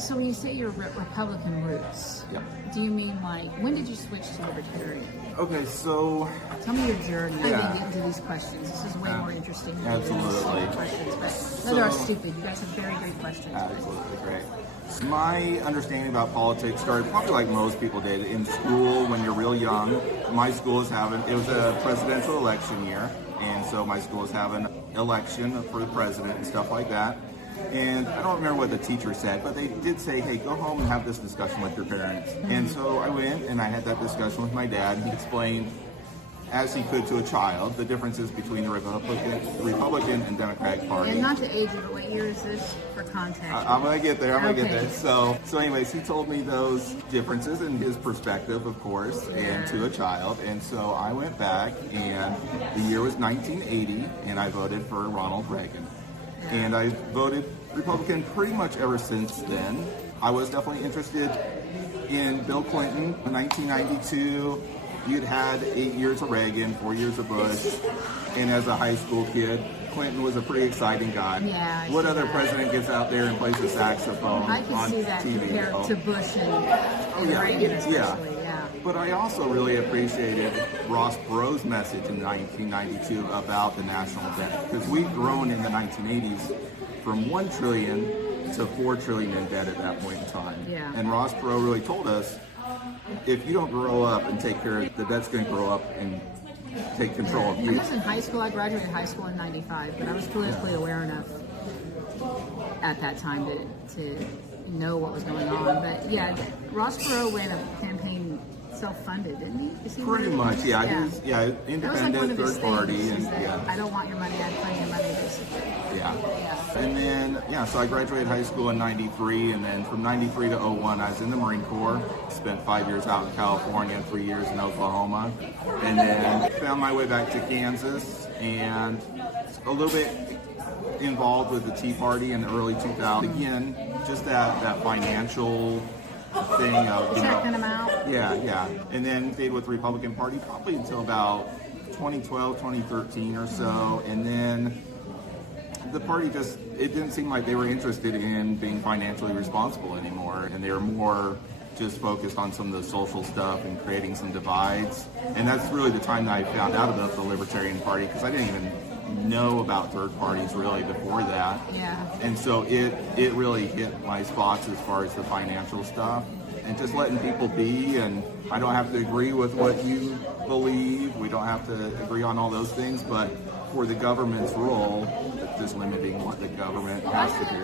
So when you say your Republican roots, Yep. do you mean like when did you switch to libertarian? Okay, so Tell me your journey. I Yeah. didn't get into these questions. This is way more interesting than these Absolutely. questions. But those are So- stupid. You guys have very great questions. absolutely great. My understanding about politics started probably like most people did in school when you're real young. My school is having, it was a presidential election year, and so my school is having election for the president and stuff like that. And I don't remember what the teacher said, but they did say, hey, go home and have this discussion with your parents. And so I went and I had that discussion with my dad, and he explained as he could to a child the differences between the Republican and Democratic Party. And not to age you, but what year is this for context? I'm gonna get there. I'm gonna get Okay. there. So anyways, he told me those differences in his perspective, of course, and to a child. And so I went back, and the year was 1980, and I voted for Ronald Reagan. And I voted Republican pretty much ever since then. I was definitely interested in Bill Clinton in 1992. You'd had 8 years of Reagan, 4 years of Bush, and as a high school kid, Clinton was a pretty exciting guy. Yeah, I What see other that. president gets out there and plays the saxophone I can on see that TV? compared Oh. to Bush and yeah. Reagan especially. Yeah. Yeah. But I also really appreciated Ross Perot's message in 1992 about the national debt, because we'd grown in the 1980s from 1 trillion to 4 trillion in debt at that point in time. Yeah. And Ross Perot really told us, if you don't grow up and take care of it, the debt's going to grow up and take control of I you. was in high school. I graduated high school in '95, but I was politically aware enough at that time to know what was going on. But yeah, Ross Perot ran a campaign self-funded, didn't he? Is he Pretty one of much, those? yeah. He was, That was like one independent, of his third party, things, and is that yeah. I don't want your money, I have plenty of money, basically. Yeah. Yeah. And then, so I graduated high school in 93, and then from 93 to 01, I was in the Marine Corps. Spent 5 years out in California and 3 years in Oklahoma. And then found my way back to Kansas, and a little bit involved with the Tea Party in the early 2000s. Again, just that financial thing of, Checking them out. yeah. And then stayed with the Republican Party probably until about 2012, 2013 or so. And then the party it didn't seem like they were interested in being financially responsible anymore. And they were more just focused on some of the social stuff and creating some divides. And that's really the time that I found out about the Libertarian Party, because I didn't even know about third parties really before that. Yeah. And so it really hit my spots as far as the financial stuff and just letting people be, and I don't have to agree with what you believe. We don't have to agree on all those things, but for the government's role, just limiting what the government has to do.